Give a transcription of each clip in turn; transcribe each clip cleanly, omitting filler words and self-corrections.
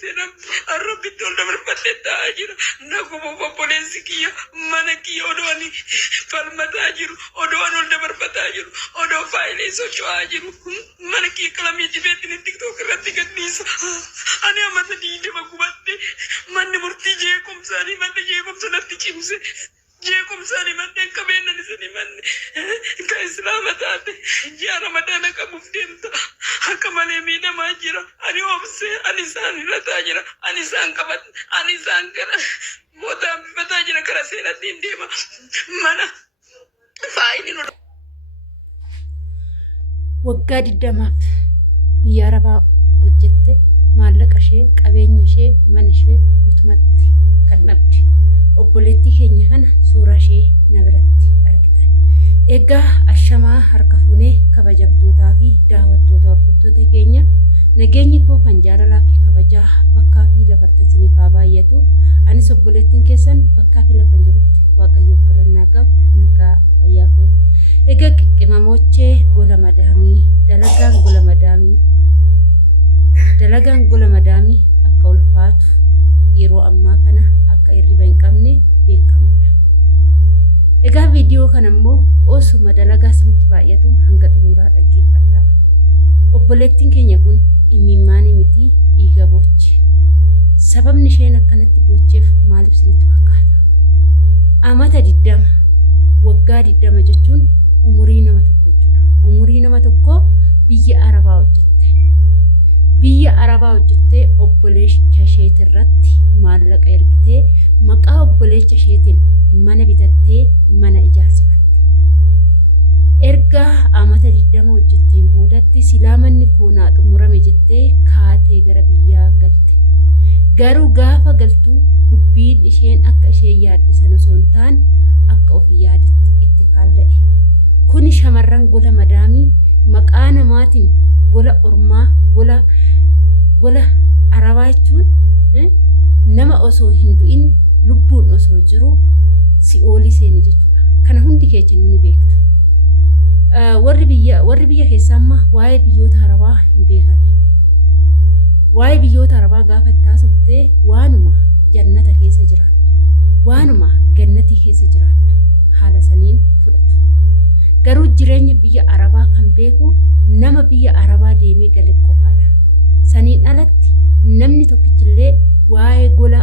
سيرم الرب تقول لهم الفتاجر نقوم ببوليسكيا منكيا ودواني فالمتاجر ودوان ولدمر فتاجر ودو فايلي سوشواجر منكي كلامي جبتني تيك توك رتي كنيسة أنا أمت ديدي مقبتي من مرتي جيكم ساني من جيكم سنتي كيمسي جيكم ساني من كبين نسني من كإسلام تاتي يا رمضان كمفتنت كمالي ميدا ماجرا أني أبسي أني ساني لا تاجرا أني سان كبت أني سان كنا موتا بتاجرا كراسينا دين ديما منا فايني نور وقاد الدماغ بياربا وجدت مالك شيء قبين شيء من شيء متمت كنبت obboleetti keenya kana suuraa ishee na biratti argitan. Egaa ashamaa harka fuunee kabajamtootaa fi daawwattoota hordoftoota keenya nageenyi koo kan jaalalaa fi kabajaa bakkaa fi lafartan isiniif haa baay'atu. Anis obboleettiin keessan bakkaa fi lafan jirutti waaqayyoof kadhannaa qabu nagaa fayyaa kooti. Egaa qiqqimamoochee gola madaamii dalagaan gola madaamii akka ulfaatu yeroo ammaa kana akka hirriba hin qabne beekamaadha. Egaa viidiyoo kana immoo osuma dalagaa isinitti baay'atu hanga xumuraa dhaggeeffadhaa. Obboleettiin keenya kun imimmaan miti dhiiga boochi. Sababni isheen akkanatti boocheef maaliif isinitti fakkaata? Amata 20 waggaa 20 jechuun umurii nama tokko jechuudha. Umurii nama tokko biyya Arabaa hojjette. Biyya Arabaa hojjettee obboleecha isheetii irratti maallaqa ergitee maqaa obboleecha isheetiin mana bitattee mana ijaarsifatte. Erga amata 20 hojjetteen boodatti silaa manni koonaa xumurame jettee kaatee gara biyyaa galte. Garuu gaafa galtu dubbiin isheen akka ishee yaaddisan osoo hin taane akka ofii yaaditti itti faalla'e. Kuni shamarran gola madaamii maqaa namaatiin gola ormaa gola Arabaa jechuun nama osoo hin du'in lubbuun osoo jiru si'oolii seene jechuudha. Kana hundi keenya nuuni beektu. Warri biyya keessaa amma waa'ee biyyoota Arabaa hin beekan. Waa'ee biyyoota Arabaa gaafa taasiftee waanuma jannata keessa jiraattu, waanuma gannatii keessa jiraattu haala saniin fudhatu. Garuu jireenya biyya Arabaa kan beeku nama biyya Arabaa deemee gale qofaadha. Saniin alatti namni tokkichillee waa'ee gola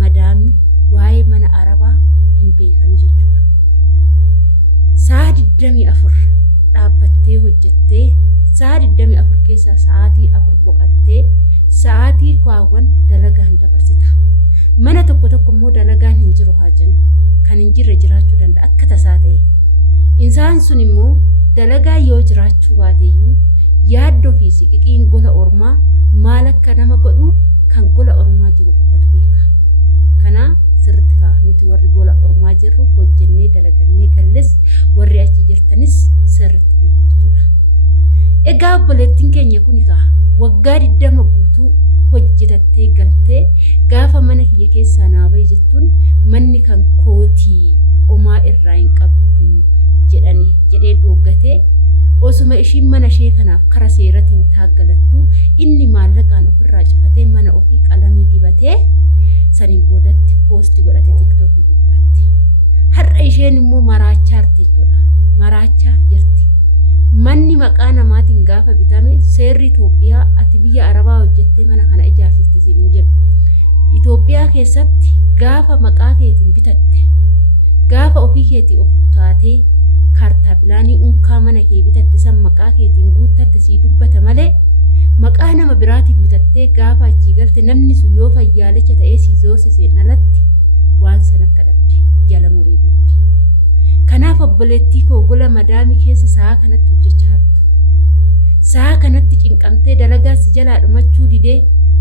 madaamii waa'ee mana Arabaa hin beekan jechuudha. Sa'a 24 dhaabbattee hojjettee sa'a 24 keessaa sa'aatii 4 boqattee sa'aatii kaawwan dalagaan dabarsita. Mana tokko immoo dalagaan hin jiru haa jennu. Kan hin jirre jiraachuu danda'a akka tasaa ta'e. Insaan sun immoo dalagaa yoo jiraachuu baateeyyuu yaaddoo fi siqiqiin gola ormaa maal akka nama godhu kan gola ormaa jiru qofatu beeka. Kana sirriitti kaa nuti warri gola ormaa jirru hojjennee dalagannee galles warri achi jirtanis sirriitti beektu jechuudha. Egaa obboleettiin keenya kun waggaa 20 guutuu hojjetattee galtee gaafa mana kiyya keessaa naa bahi jettuun manni kan kootii omaa irraa hin qabdu jedhee dhooggatee osuma ishiin mana ishee kanaaf kara seeratiin taaggalattu inni maallaqaan ofirraa cifatee mana ofii qalamii dibatee saniin boodatti poostii godhate TikTokii gubbaatti. Har'a isheen immoo maraachaa jirti jechuudha. Maraachaa jirti. Manni maqaa namaatiin gaafa bitame seerri Itoophiyaa ati biyya Arabaa hojjettee mana kana ijaarsiste siin jedhu. Itoophiyaa keessatti gaafa maqaa keetiin bitatte gaafa ofii keetii of taatee kaartaa pilaanii unkaa mana kee bitatte san maqaa keetiin guuttatte sii dubbata malee maqaa nama biraatiin bitattee gaafa achii galte namni sun yoo fayyaalecha ta'ee sii zoorsiseen alatti waan san akka dhabde jala murii beekti. Kanaaf obboleettii koo gola madaamii keessa sa'a kanatti hojjechaa jirtu. Sa'a kanatti cinqamtee dalagaa si jalaa dhumachuu didee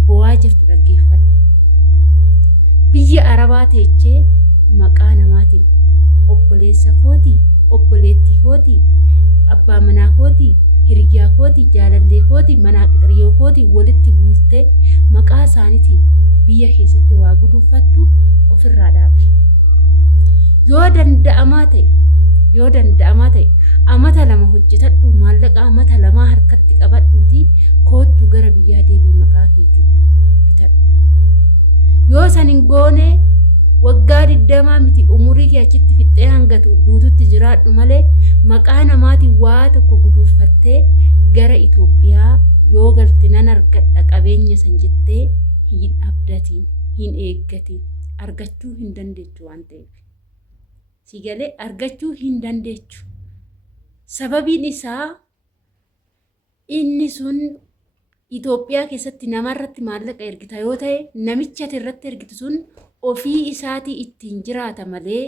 bo'aa jirtu dhaggeeffadhu. Biyya Arabaa teechee maqaa namaatiin obboleessa kootii, obboleettii kootii, abbaa manaa kootii, hiriyaa kootii, jaalallee kootii, manaa qixiriyoo kootii walitti guurtee maqaa isaaniitiin biyya keessatti waa guduufattu ofirraa dhaabi. Yoo danda'amaa ta'e amata lama hojjetadhu maallaqa amata lamaa harkatti qabadhuutii koottu gara biyyaa deebii maqaa keetiin bitadhu. yoo san hin goone waggaa 20 miti umurii kee achitti fixxee hangatu duututti jiraadhu malee maqaa namaatiin waa tokko guduunfattee gara Itoophiyaa yoo galte nan argadha qabeenya san jettee hin abdatiin hin eeggatiin argachuu hin dandeechu waan ta'eef. Si galee argachuu hin dandeechu. Sababiin isaa inni sun Itoophiyaa keessatti namarratti maallaqa ergita yoo ta'e namicha irratti ergitu sun ofii isaatii ittiin jiraata malee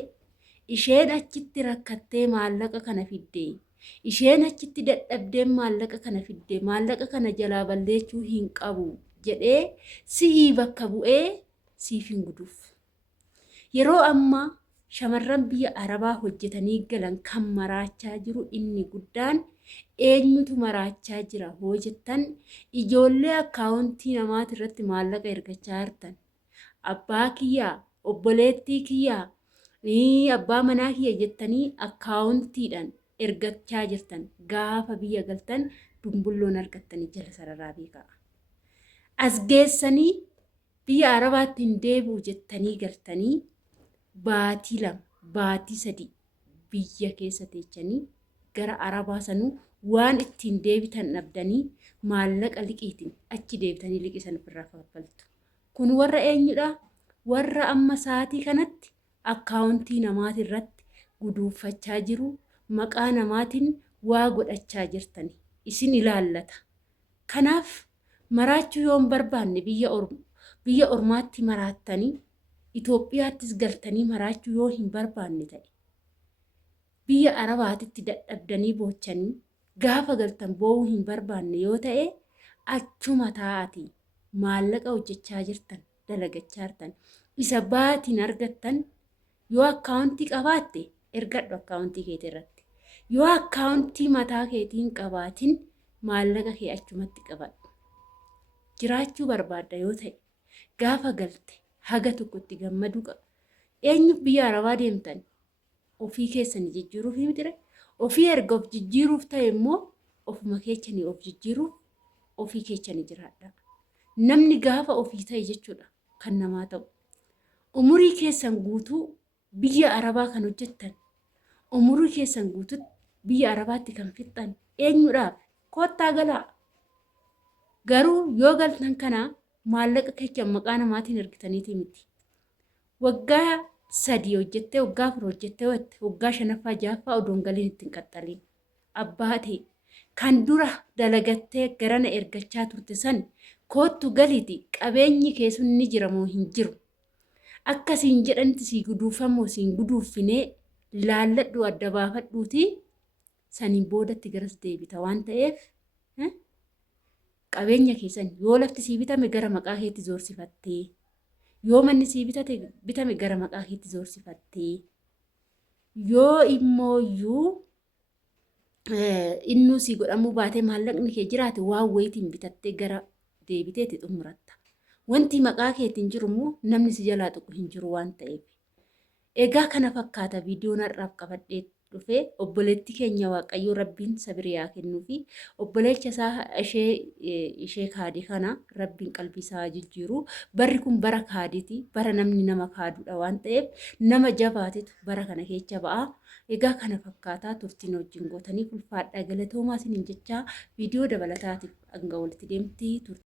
isheen achitti rakkattee maallaqa kana fiddee isheen achitti dadhabdee maallaqa kana fiddee maallaqa kana jalaa balleessuu hin qabu jedhee si'ii bakka bu'ee siif hin guduuf. Yeroo ammaa shamarran biyya Arabaa hojjetanii galan kan maraachaa jiru inni guddaan eenyutu maraachaa jira hoo jettan ijoollee akkaawuntii namaati irratti maallaqa ergachaa jirtan. Abbaa kiyyaa, obboleettii kiyyaa, abbaa manaa kiyya jettanii akkaawuntiidhaan ergachaa jirtan. Gaafa biyya galtan dumbulloon argattanii jala sararaa beekaa. As geessanii biyya Arabaatti hin deebi'u jettanii galtanii baatii 2, baatii 3 biyya keessa teechanii gara Arabaa sanuu waan ittiin deebitan dhabdanii maallaqa liqiitiin achi deebitanii liqisan ofirraa kaffaltu. Kun warra eenyudha? Warra amma sa'aatii kanatti akkaawuntii namaati irratti guduunfachaa jiru, maqaa namaatiin waa godhachaa jirtani. Isin ilaallata. Kanaaf maraachuu yoo hin barbaanne biyya ormaatti maraattanii Itoophiyaattis galtanii maraachuu yoo hin barbaanne ta'e biyya Arabaatitti dadhabdanii boochanii gaafa galtan boo'uu hin barbaanne yoo ta'e achuma taa'atii maallaqa hojjechaa jirtan dalagachaa jirtan isa baatiin argattan yoo akkaawuntii qabaatte ergadhu akkaawuntii keetii irratti yoo akkaawuntii mataa keetiin qabaatin maallaqa kee achumatti qabadhu. Jiraachuu barbaadda yoo ta'e gaafa galte haga tokkotti gammaduu qaba. Eenyu biyya Arabaa deemtan ofii keessanii jijjiiruuf mitire ofii erga of jijjiiruuf ta'e immoo ofuma keechanii of jijjiiruuf ofii keechanii jiraadha. Namni gaafa ofii ta'e jechuudha kan namaa ta'u. Umurii keessan guutuu biyya Arabaa kan hojjettan umurii keessan guutuu biyya Arabaatti kan fixxan eenyudhaaf kottaa galaa. Garuu yoo galtan kana maallaqa keechan maqaa namaatiin ergitaniiti miti. Waggaa 3 hojjettee waggaa 4 hojjettee waggaa 5ffaa 6ffaa odoon galiin ittiin qaxxaliin abbaa ta'e kan dura dalagattee garana ergachaa turte san koottu galiiti qabeenyi keessun ni jira moo hin jiru. Akkasiin jedhanitti sii guduufamoo siin guduufinee laalladhu adda baafadhuuti saniin boodatti garas deebita waan ta'eef qabeenya keessan yoo lafti sii bitame gara maqaa keetti zoorsifattee yoo manni sii bitame gara maqaa keetti zoorsifattee yoo immooyyuu innuu sii godhamuu baatee maallaqni kee jiraate waan wayitiin bitattee gara deebiteeti xumuratta. Wanti maqaa keetiin jiru immoo namni si jalaa tuqu hin jiru waan ta'eef. Egaa kana fakkaata viidiyoon har'aaf qabadhee dhufee obboleettii keenya Waaqayyoo Rabbiin sabiriyaa kennuu fi obboleecha isaa ishee kaadii kana Rabbiin qalbii isaa jijjiiru. Barri kun bara kaadiiti. Bara namni nama kaadudha waan ta'eef nama jabaatetu bara kana keessa ba'a. Egaa kana fakkaataa turtiin wajjin gootanii ulfaadhaa galatoomaa isiniin jechaa viidiyoo dabalataatiif hanga walitti deemtii turte.